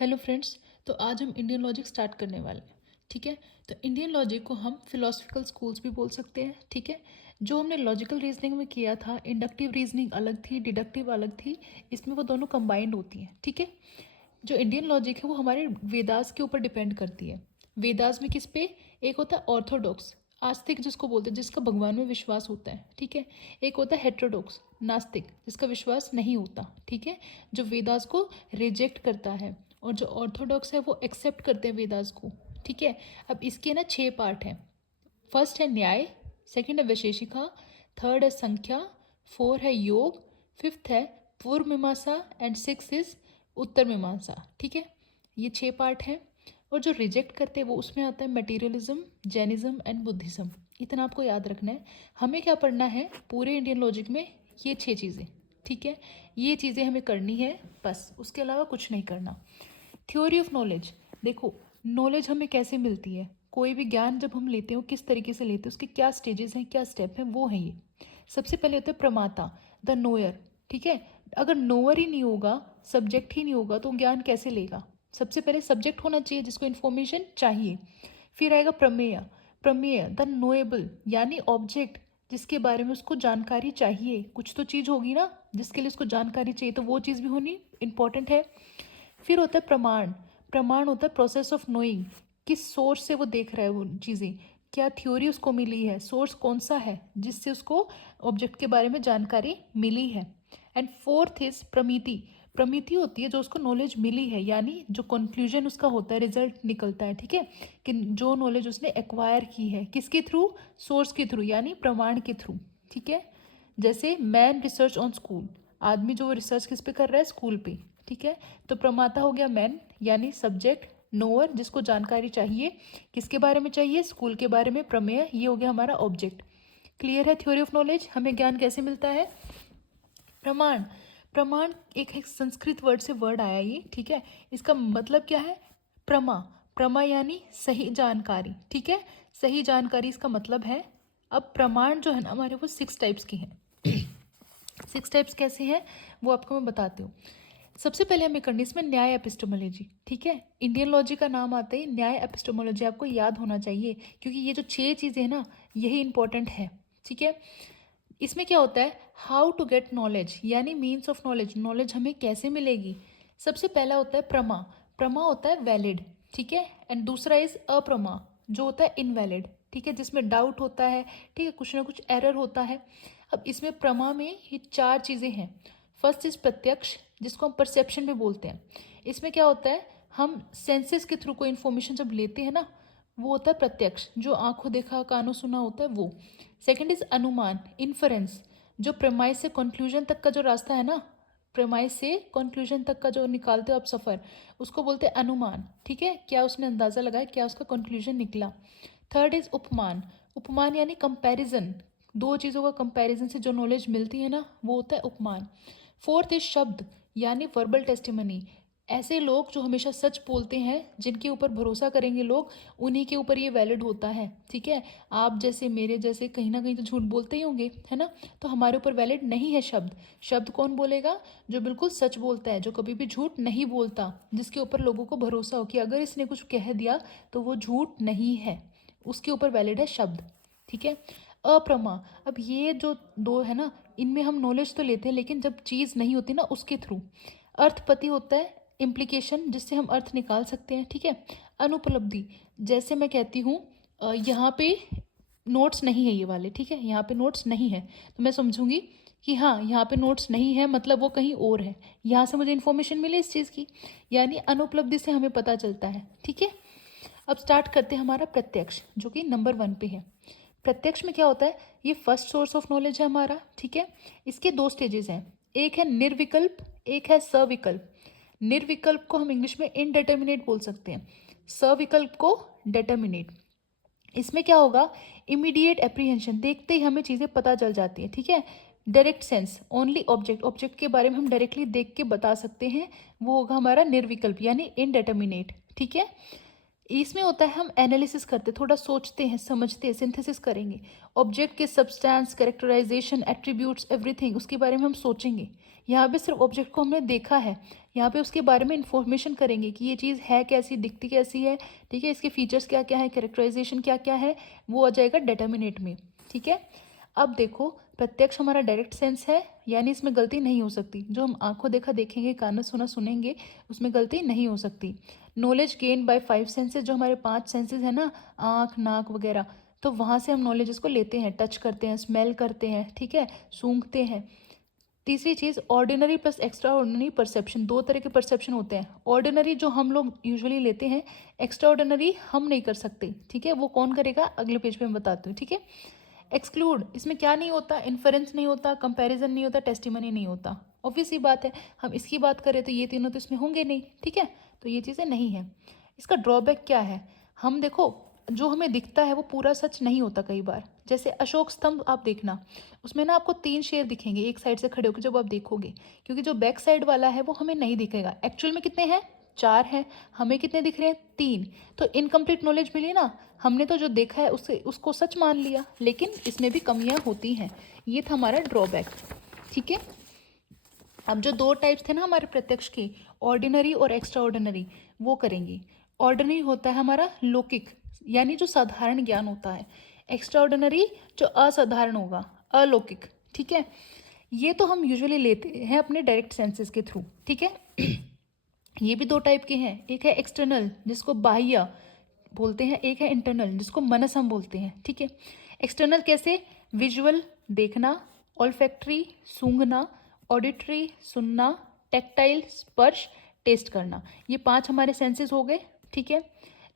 Hello friends. तो आज हम इंडियन लॉजिक स्टार्ट करने वाले हैं। ठीक है। तो इंडियन लॉजिक को हम फिलोसफिकल स्कूल्स भी बोल सकते हैं। ठीक है। जो हमने लॉजिकल रीजनिंग में किया था, इंडक्टिव रीजनिंग अलग थी, डिडक्टिव अलग थी। इसमें वो दोनों कंबाइंड होती हैं। ठीक है। जो इंडियन लॉजिक है वो हमारे वेदास के ऊपर डिपेंड करती है। वेदास में किस पे? एक होता है ऑर्थोडॉक्स, आस्तिक जिसको बोलते हैं, जिसका भगवान में विश्वास होता है। ठीक है। एक होता है हेट्रोडॉक्स, नास्तिक, जिसका विश्वास नहीं होता। ठीक है। जो वेदास को रिजेक्ट करता है, और जो ऑर्थोडॉक्स है वो एक्सेप्ट करते हैं वेदास को। ठीक है। अब इसके ना 6 पार्ट हैं। फर्स्ट है न्याय, सेकंड है वैशेषिका, थर्ड है संख्या, फोर है योग, फिफ्थ है पूर्व मीमांसा एंड सिक्स इज उत्तर मीमांसा। ठीक है। ये 6 पार्ट हैं। और जो रिजेक्ट करते हैं वो उसमें आता है मटेरियलिज्म, जैनिज्म एंड बुद्धिज्म। इतना आपको याद रखना है। हमें क्या पढ़ना है पूरे इंडियन लॉजिक में? ये 6 चीज़ें। ठीक है। ये चीज़ें हमें करनी है, बस उसके अलावा कुछ नहीं करना। Theory of knowledge. देखो, नॉलेज हमें कैसे मिलती है, कोई भी ज्ञान जब हम लेते हैं वो किस तरीके से लेते हैं, उसके क्या स्टेजेस हैं, क्या स्टेप हैं, वो है ये। सबसे पहले होता है प्रमाता, द नोयर। ठीक है। अगर नोअर ही नहीं होगा, सब्जेक्ट ही नहीं होगा, तो ज्ञान कैसे लेगा? सबसे पहले सब्जेक्ट होना चाहिए जिसको इन्फॉर्मेशन चाहिए। फिर आएगा प्रमेय। प्रमेय द नोएबल, यानी ऑब्जेक्ट जिसके बारे में उसको जानकारी चाहिए। कुछ तो चीज़ होगी ना जिसके लिए उसको जानकारी चाहिए, तो वो चीज़ भी होनी इंपॉर्टेंट है। फिर होता है प्रमाण। प्रमाण होता है प्रोसेस ऑफ नोइंग, किस सोर्स से वो देख रहा है वो चीज़ें, क्या थ्योरी उसको मिली है, सोर्स कौन सा है जिससे उसको ऑब्जेक्ट के बारे में जानकारी मिली है। एंड फोर्थ इज प्रमिति। प्रमिति होती है जो उसको नॉलेज मिली है, यानी जो कंक्लूजन उसका होता है, रिजल्ट निकलता है। ठीक है। कि जो नॉलेज उसने एक्वायर की है, किसके थ्रू? सोर्स के थ्रू, यानी प्रमाण के थ्रू। ठीक है। जैसे मैन रिसर्च ऑन स्कूल, आदमी जो रिसर्च किस पे कर रहा है? स्कूल पे। ठीक है। तो प्रमाता हो गया मैन, यानी सब्जेक्ट, नोअर जिसको जानकारी चाहिए, किसके बारे में चाहिए? स्कूल के बारे में। प्रमेय, ये हो गया हमारा ऑब्जेक्ट। क्लियर है थ्योरी ऑफ नॉलेज? हमें ज्ञान कैसे मिलता है? प्रमाण। प्रमाण एक संस्कृत वर्ड से वर्ड आया ये। ठीक है। इसका मतलब क्या है? प्रमा। प्रमा यानी सही जानकारी। ठीक है। सही जानकारी इसका मतलब है। अब प्रमाण जो है ना हमारे, वो 6 टाइप्स के हैं। 6 टाइप्स कैसे हैं वो आपको मैं बताती हूँ। सबसे पहले हमें करनी इसमें न्याय एपिस्टेमोलॉजी। ठीक है। इंडियन लॉजिक का नाम आते ही न्याय एपिस्टेमोलॉजी आपको याद होना चाहिए, क्योंकि ये जो 6 चीज़ें हैं ना, यही इंपॉर्टेंट है। ठीक है। इसमें क्या होता है? हाउ टू गेट नॉलेज, यानी मीन्स ऑफ नॉलेज, नॉलेज हमें कैसे मिलेगी। सबसे पहला होता है प्रमा। प्रमा होता है वैलिड। ठीक है। एंड दूसरा इज अप्रमा, जो होता है इनवैलिड। ठीक है। जिसमें डाउट होता है, ठीक है, कुछ ना कुछ एरर होता है। अब इसमें प्रमा में ये 4 चीज़ें हैं। फर्स्ट इज प्रत्यक्ष, जिसको हम परसेप्शन भी बोलते हैं। इसमें क्या होता है? हम सेंसेस के थ्रू कोई इन्फॉर्मेशन जब लेते हैं ना, वो होता है प्रत्यक्ष, जो आंखों देखा कानों सुना होता है वो। सेकंड इज अनुमान, इन्फरेंस, जो प्रेमाइस से कंक्लूजन तक का जो रास्ता है ना, प्रेमाइस से कंक्लूजन तक का जो निकालते हो आप सफ़र, उसको बोलते हैं अनुमान। ठीक है। क्या उसने अंदाज़ा लगाया, क्या उसका कंक्लूजन निकला। थर्ड इज उपमान। उपमान यानी कंपैरिजन, दो चीज़ों का कंपैरिजन से जो नॉलेज मिलती है ना, वो होता है उपमान। फोर्थ इज शब्द, यानी वर्बल टेस्टिमनी, ऐसे लोग जो हमेशा सच बोलते हैं, जिनके ऊपर भरोसा करेंगे लोग, उन्हीं के ऊपर ये वैलिड होता है। ठीक है। आप जैसे मेरे जैसे कहीं ना कहीं तो झूठ बोलते ही होंगे, है ना, तो हमारे ऊपर वैलिड नहीं है शब्द। शब्द कौन बोलेगा? जो बिल्कुल सच बोलता है, जो कभी भी झूठ नहीं बोलता, जिसके ऊपर लोगों को भरोसा हो कि अगर इसने कुछ कह दिया तो वो झूठ नहीं है, उसके ऊपर वैलिड है शब्द। ठीक है। अप्रमा, अब ये जो 2 है ना, इनमें हम नॉलेज तो लेते हैं, लेकिन जब चीज़ नहीं होती ना, उसके थ्रू। अर्थपति होता है इम्प्लीकेशन, जिससे हम अर्थ निकाल सकते हैं। ठीक है। अनुपलब्धि, जैसे मैं कहती हूँ यहाँ पे नोट्स नहीं है ये वाले, ठीक है, यहाँ पे नोट्स नहीं है, तो मैं समझूंगी कि हाँ यहाँ पे नोट्स नहीं है, मतलब वो कहीं और है। यहाँ से मुझे इन्फॉर्मेशन मिली इस चीज़ की, यानी अनुपलब्धि से हमें पता चलता है। ठीक है। अब स्टार्ट करते हैं हमारा प्रत्यक्ष, जो कि नंबर 1 पे है। प्रत्यक्ष में क्या होता है? ये फर्स्ट सोर्स ऑफ नॉलेज है हमारा। ठीक है। इसके 2 स्टेजेस हैं, एक है निर्विकल्प, एक है सविकल्प। निर्विकल्प को हम इंग्लिश में इनडेटर्मिनेट बोल सकते हैं, सविकल्प को डेटर्मिनेट। इसमें क्या होगा? इमीडिएट एप्रीहेंशन, देखते ही हमें चीज़ें पता चल जाती है। ठीक है। Direct sense, only object, object के बारे में हम डायरेक्टली देख के बता सकते हैं, वो होगा हमारा निर्विकल्प यानी इनडेटर्मिनेट। ठीक है। इसमें होता है हम एनालिसिस करते, थोड़ा सोचते हैं, समझते हैं, सिंथेसिस करेंगे। ऑब्जेक्ट के सब्सटेंस, कैरेक्टराइजेशन, एट्रीब्यूट्स, एवरीथिंग, उसके बारे में हम सोचेंगे। यहाँ पे सिर्फ ऑब्जेक्ट को हमने देखा है, यहाँ पे उसके बारे में इंफॉर्मेशन करेंगे कि ये चीज़ है कैसी, दिखती कैसी है, ठीक है, इसके फीचर्स क्या क्या है, कैरेक्टराइजेशन क्या क्या है, वो आ जाएगा डिटर्मिनेट में, ठीक है। अब देखो प्रत्यक्ष हमारा डायरेक्ट सेंस है, यानी इसमें गलती नहीं हो सकती। जो हम आंखों देखा देखेंगे, कानों सुना सुनेंगे, उसमें गलती नहीं हो सकती। नॉलेज गेन बाय 5 सेंसेस, जो हमारे 5 सेंसेस है ना, आँख नाक वगैरह, तो वहाँ से हम नॉलेज को लेते हैं, टच करते हैं, स्मेल करते हैं, ठीक है, सूंघते हैं। तीसरी चीज़ ordinary plus extraordinary perception, 2 तरह के परसेप्शन होते हैं। ऑर्डिनरी जो हम लोग यूजुअली लेते हैं, एक्स्ट्रा ऑर्डिनरी हम नहीं कर सकते, ठीक है, वो कौन करेगा अगले पेज पे मैं बताती हूँ, ठीक है। एक्सक्लूड, इसमें क्या नहीं होता, इन्फरेंस नहीं होता, कंपैरिजन नहीं होता, टेस्टिमनी नहीं होता। ऑब्वियस सी बात है, हम इसकी बात करें तो ये तीनों तो इसमें होंगे नहीं, ठीक है, तो ये चीज़ें नहीं है। इसका ड्रॉबैक क्या है, हम देखो जो हमें दिखता है वो पूरा सच नहीं होता कई बार। जैसे अशोक स्तंभ आप देखना, उसमें ना आपको 3 शेर दिखेंगे एक साइड से खड़े होकर जब आप देखोगे, क्योंकि जो बैक साइड वाला है वो हमें नहीं दिखेगा। एक्चुअल में कितने हैं, 4 हैं, हमें कितने दिख रहे हैं, 3। तो इनकम्प्लीट नॉलेज मिली ना, हमने तो जो देखा है उससे उसको सच मान लिया, लेकिन इसमें भी कमियां होती हैं। ये था हमारा ड्रॉबैक, ठीक है। अब जो 2 टाइप्स थे ना हमारे प्रत्यक्ष के, ऑर्डिनरी और एक्स्ट्रा ऑर्डिनरी, वो करेंगे। ऑर्डिनरी होता है हमारा लौकिक, यानी जो साधारण ज्ञान होता है। एक्स्ट्रा ऑर्डिनरी जो असाधारण होगा, अलौकिक, ठीक है। ये तो हम यूजुअली लेते हैं अपने डायरेक्ट सेंसेस के थ्रू, ठीक है। ये भी 2 टाइप के हैं, एक है एक्सटर्नल जिसको बाह्य बोलते हैं, एक है इंटरनल जिसको मनस हम बोलते हैं, ठीक है। एक्सटर्नल कैसे, विजुअल देखना, ऑल्फैक्टरी सूंघना, ऑडिटरी सुनना, टैक्टाइल स्पर्श टेस्ट करना, ये 5 हमारे सेंसेस हो गए, ठीक है।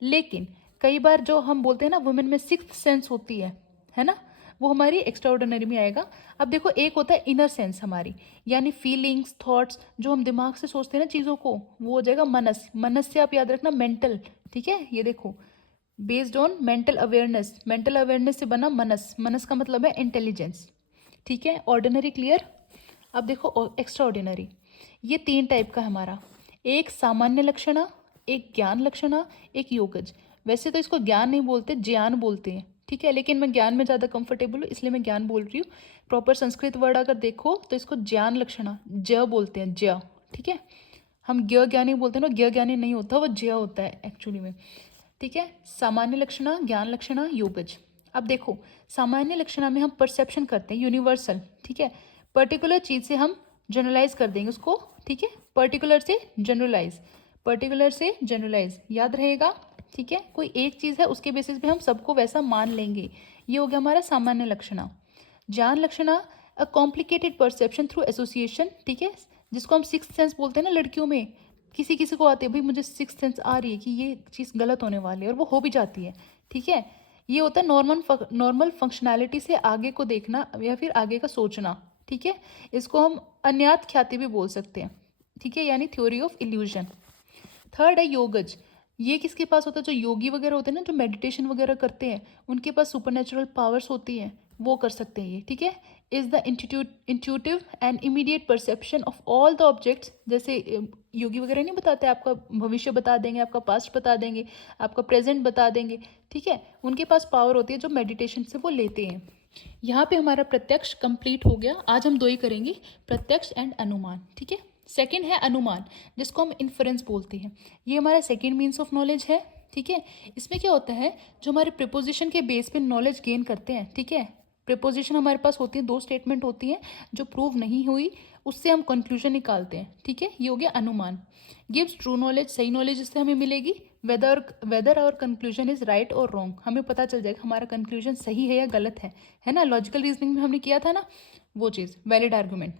लेकिन कई बार जो हम बोलते हैं ना वुमेन में 6th सेंस होती है ना, वो हमारी एक्स्ट्रा ऑर्डिनरी में आएगा। अब देखो एक होता है इनर सेंस हमारी, यानी फीलिंग्स थॉट्स, जो हम दिमाग से सोचते हैं ना चीज़ों को, वो हो जाएगा मनस। मनस से आप याद रखना मेंटल, ठीक है, ये देखो based on mental awareness, mental awareness से बना मनस, मनस का मतलब है इंटेलिजेंस, ठीक है। Ordinary clear. अब देखो एक्स्ट्रा ऑर्डिनरी, ये 3 टाइप का है हमारा, एक सामान्य लक्षणा, एक ज्ञान लक्षणा, एक योगज। वैसे तो इसको ज्ञान नहीं बोलते, ज्ञान बोलते हैं, ठीक है, लेकिन मैं ज्ञान में ज़्यादा कंफर्टेबल हूँ इसलिए मैं ज्ञान बोल रही हूँ। प्रॉपर संस्कृत वर्ड अगर देखो तो इसको ज्ञान लक्षणा, ज बोलते हैं, ज, ठीक है। हम ज्ञ ज्ञानी बोलते हैं ना, ज्ञ ज्ञानी नहीं होता, वो ज होता है एक्चुअली में, ठीक है। सामान्य लक्षणा, ज्ञान लक्षणा, योगज। अब देखो सामान्य लक्षणा में हम परसेप्शन करते हैं, यूनिवर्सल, ठीक है। पर्टिकुलर चीज़ से हम जनरलाइज कर देंगे उसको, ठीक है, पर्टिकुलर से जनरलाइज, पर्टिकुलर से जनरलाइज, याद रहेगा, ठीक है। कोई एक चीज़ है उसके बेसिस पे हम सबको वैसा मान लेंगे, ये हो गया हमारा सामान्य लक्षणा। ज्ञान लक्षणा, a complicated perception through association, ठीक है, जिसको हम 6th सेंस बोलते हैं ना लड़कियों में, किसी किसी को आती है भाई मुझे 6th सेंस आ रही है कि ये चीज़ गलत होने वाली है, और वो हो भी जाती है, ठीक है। ये होता है नॉर्मल फंक्शनैलिटी से आगे को देखना या फिर आगे का सोचना, ठीक है। इसको हम अन्यात ख्याति भी बोल सकते हैं, ठीक है, यानी थ्योरी ऑफ इल्यूजन। थर्ड है योगज, ये किसके पास होता है, जो योगी वगैरह होते हैं ना, जो मेडिटेशन वगैरह करते हैं, उनके पास सुपरनेचुरल पावर्स होती हैं, वो कर सकते हैं ये, ठीक है। Is the intuitive and immediate perception of all the objects, जैसे योगी वगैरह नहीं बताते, आपका भविष्य बता देंगे, आपका पास्ट बता देंगे, आपका प्रेजेंट बता देंगे, ठीक है, उनके पास पावर होती है जो मेडिटेशन से वो लेते हैं। यहाँ पे हमारा प्रत्यक्ष कंप्लीट हो गया। आज हम 2 ही करेंगे, प्रत्यक्ष एंड अनुमान, ठीक है। सेकंड है अनुमान, जिसको हम इन्फरेंस बोलते हैं। ये हमारा सेकंड मीन्स ऑफ नॉलेज है, ठीक है। इसमें क्या होता है, जो हमारे प्रिपोजिशन के बेस पे नॉलेज गेन करते हैं, ठीक है। प्रिपोजिशन हमारे पास होती है, 2 स्टेटमेंट होती हैं जो प्रूव नहीं हुई, उससे हम कंक्लूजन निकालते हैं, ठीक है, ये हो गया अनुमान। गिव्स ट्रू नॉलेज, सही नॉलेज इससे हमें मिलेगी। वेदर और कंक्लूजन इज राइट और रॉन्ग, हमें पता चल जाएगा हमारा कंक्लूजन सही है या गलत है ना। लॉजिकल रीजनिंग में हमने किया था ना वो चीज़, वैलिड आर्गूमेंट।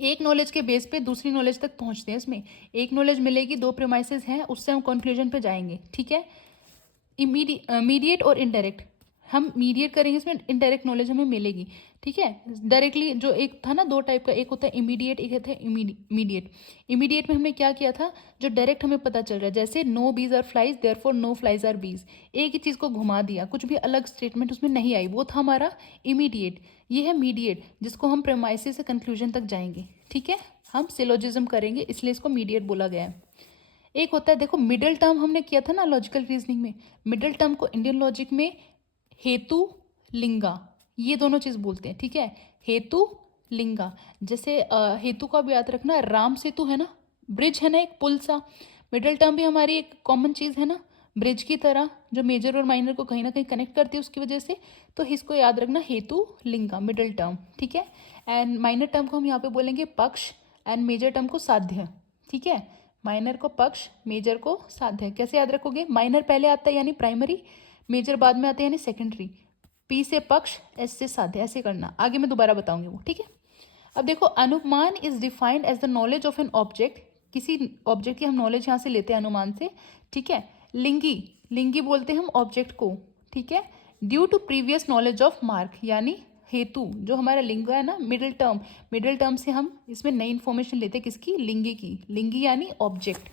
एक नॉलेज के बेस पे दूसरी नॉलेज तक पहुंचते हैं, इसमें एक नॉलेज मिलेगी, 2 प्रेमाइसेस हैं, उससे हम कंक्लूजन पे जाएंगे, ठीक है। मीडिएट और इनडायरेक्ट, हम मीडिएट करेंगे, इसमें इनडायरेक्ट नॉलेज हमें मिलेगी, ठीक है। डायरेक्टली जो एक था ना 2 टाइप का, एक होता है इमीडिएट, एक होता है इमीडिएट। इमीडिएट में हमें क्या किया था, जो डायरेक्ट हमें पता चल रहा है, जैसे no bees are flies therefore no flies are bees, एक ही चीज़ को घुमा दिया, कुछ भी अलग स्टेटमेंट उसमें नहीं आई, वो था हमारा इमीडिएट। ये है मीडिएट, जिसको हम प्रेमाइसिस से कंक्लूजन तक जाएंगे, ठीक है, हम सिलोजिज्म करेंगे, इसलिए इसको मीडिएट बोला गया है। एक होता है देखो मिडिल टर्म, हमने किया था ना लॉजिकल रीजनिंग में, मिडिल टर्म को इंडियन लॉजिक में हेतु लिंगा, ये दोनों चीज़ बोलते हैं, ठीक है। हेतु लिंगा, जैसे हेतु का भी याद रखना, राम सेतु है ना, ब्रिज है ना एक पुल सा, मिडिल टर्म भी हमारी एक कॉमन चीज़ है ना, ब्रिज की तरह जो मेजर और माइनर को कहीं ना कहीं कनेक्ट करती है उसकी वजह से, तो इसको याद रखना हेतु लिंगा मिडिल टर्म, ठीक है। एंड माइनर टर्म को हम यहाँ पे बोलेंगे पक्ष एंड मेजर टर्म को साध्य, ठीक है। माइनर को पक्ष, मेजर को साध्य। कैसे याद रखोगे, माइनर पहले आता है यानी प्राइमरी, मेजर बाद में आता है यानी सेकेंडरी, पी से पक्ष, एस से साध्य, ऐसे करना, आगे मैं दोबारा बताऊंगी वो, ठीक है। अब देखो, अनुमान is defined as the knowledge of an object, किसी ऑब्जेक्ट की हम नॉलेज यहाँ से लेते हैं अनुमान से, ठीक है। लिंगी, लिंगी बोलते हैं हम ऑब्जेक्ट को, ठीक है। Due to previous knowledge of mark, यानी हेतु, जो हमारा लिंग है ना मिडिल टर्म, मिडिल टर्म से हम इसमें नई इन्फॉर्मेशन लेते हैं, किसकी, लिंगी की, लिंगी यानी ऑब्जेक्ट,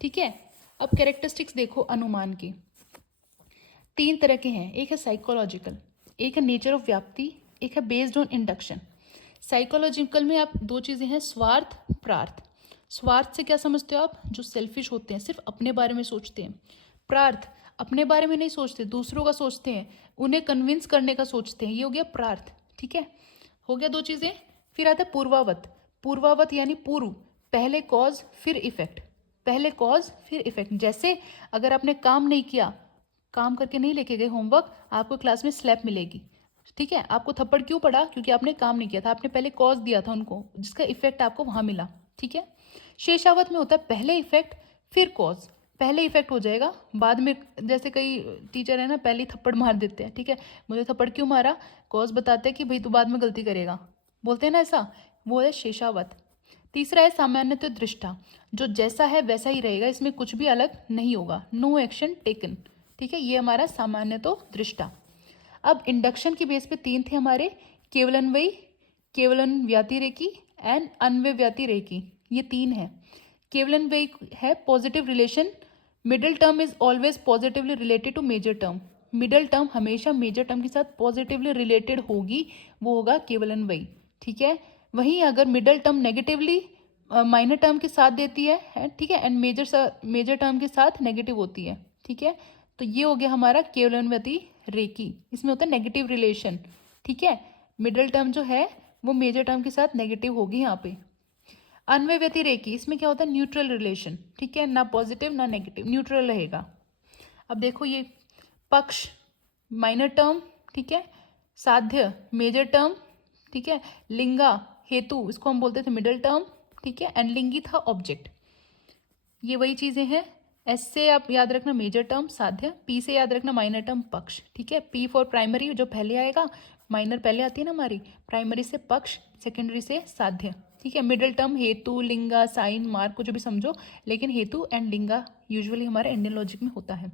ठीक है। अब कैरेक्टरिस्टिक्स देखो अनुमान की, तीन तरह के हैं, एक है साइकोलॉजिकल, एक है नेचर ऑफ व्याप्ति, एक है बेस्ड ऑन इंडक्शन। साइकोलॉजिकल में आप दो चीज़ें हैं, स्वार्थ, प्रार्थ। स्वार्थ से क्या समझते हो आप, जो सेल्फिश होते हैं, सिर्फ अपने बारे में सोचते हैं। प्रार्थ, अपने बारे में नहीं सोचते, दूसरों का सोचते हैं, उन्हें कन्विंस करने का सोचते हैं, ये हो गया प्रार्थ, ठीक है। हो गया दो चीज़ें। फिर आता है पूर्वावत, पूर्वावत यानी पूर्व, पहले कॉज फिर इफेक्ट, पहले कॉज फिर इफेक्ट। जैसे अगर आपने काम नहीं किया, काम करके नहीं लेके गए होमवर्क, आपको क्लास में स्लैप मिलेगी, ठीक है। आपको थप्पड़ क्यों पड़ा, क्योंकि आपने काम नहीं किया था, आपने पहले कॉज दिया था उनको, जिसका इफेक्ट आपको वहां मिला, ठीक है। शेषावत में होता है पहले इफेक्ट फिर कॉज, पहले इफेक्ट हो जाएगा बाद में, जैसे कई टीचर है ना पहले ही थप्पड़ मार देते हैं, ठीक है, मुझे थप्पड़ क्यों मारा, कॉज बताते हैं कि भाई तू बाद में गलती करेगा, बोलते हैं ना ऐसा, वो है शेषावत। तीसरा है सामान्यतः दृष्टा, जो जैसा है वैसा ही रहेगा, इसमें कुछ भी अलग नहीं होगा, नो एक्शन टेकन, ठीक है, ये हमारा सामान्यतः दृष्टा। अब इंडक्शन की बेस पे तीन थे हमारे, केवलन्वयी, केवलन व्यतिरेकी एंड अन्वयव्यतिरेकी, ये तीन है। केवलन्वयी है positive relation, middle term is always positively related to major term, middle term हमेशा मेजर टर्म के साथ पॉजिटिवली रिलेटेड होगी, वो होगा केवलन्वयी, ठीक है। वहीं अगर middle term negatively minor term के साथ देती है, ठीक है, एंड मेजर टर्म के साथ नेगेटिव होती है, ठीक है, तो ये हो गया हमारा केवलन्वयी रेकी, इसमें होता है नेगेटिव रिलेशन, ठीक है। मिडिल टर्म जो है वो मेजर टर्म के साथ नेगेटिव होगी यहाँ पे। अन्वयव्यति रेकी, इसमें क्या होता है, न्यूट्रल रिलेशन, ठीक है, ना पॉजिटिव ना नेगेटिव, न्यूट्रल रहेगा। अब देखो ये पक्ष माइनर टर्म, ठीक है, साध्य मेजर टर्म, ठीक है, लिंगा हेतु, इसको हम बोलते थे मिडिल टर्म, ठीक है, एंड लिंगी था ऑब्जेक्ट। ये वही चीजें हैं। एस से आप याद रखना मेजर टर्म साध्य, पी से याद रखना माइनर टर्म पक्ष, ठीक है। पी फॉर प्राइमरी जो पहले आएगा, माइनर पहले आती है ना हमारी, प्राइमरी से पक्ष, सेकेंडरी से साध्य, ठीक है। मिडिल टर्म हेतु लिंगा साइन मार्क को जो भी समझो, लेकिन हेतु एंड लिंगा यूजुअली हमारे इंडियन लॉजिक में होता है।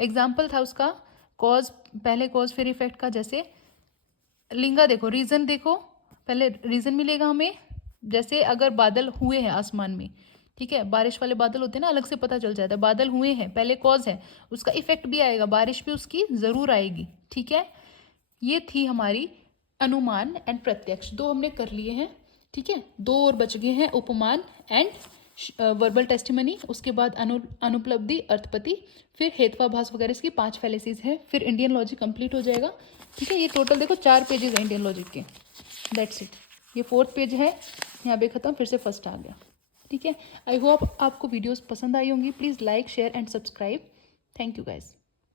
एग्जाम्पल था उसका कॉज, पहले कॉज फिर इफेक्ट का, जैसे लिंगा देखो, रीजन देखो, पहले रीजन मिलेगा हमें, जैसे अगर बादल हुए हैं आसमान में, ठीक है, बारिश वाले बादल होते हैं ना, अलग से पता चल जाता है, बादल हुए हैं, पहले कॉज है, उसका इफेक्ट भी आएगा, बारिश भी उसकी जरूर आएगी, ठीक है। ये थी हमारी अनुमान एंड प्रत्यक्ष, दो हमने कर लिए हैं, ठीक है, दो और बच गए हैं, उपमान एंड वर्बल टेस्टिमनी, उसके बाद अनुपलब्धि, अर्थपति, फिर हेत्वाभास वगैरह, इसकी 5 फैलेसीज हैं, फिर इंडियन लॉजिक कंप्लीट हो जाएगा, ठीक है। ये टोटल देखो 4 पेजेस हैं इंडियन लॉजिक के, दैट्स इट, ये 4th पेज है, यहाँ पे खत्म, फिर से फर्स्ट आ गया, ठीक है। आई होप आपको वीडियोस पसंद आई होंगी, please like share and subscribe, thank you guys.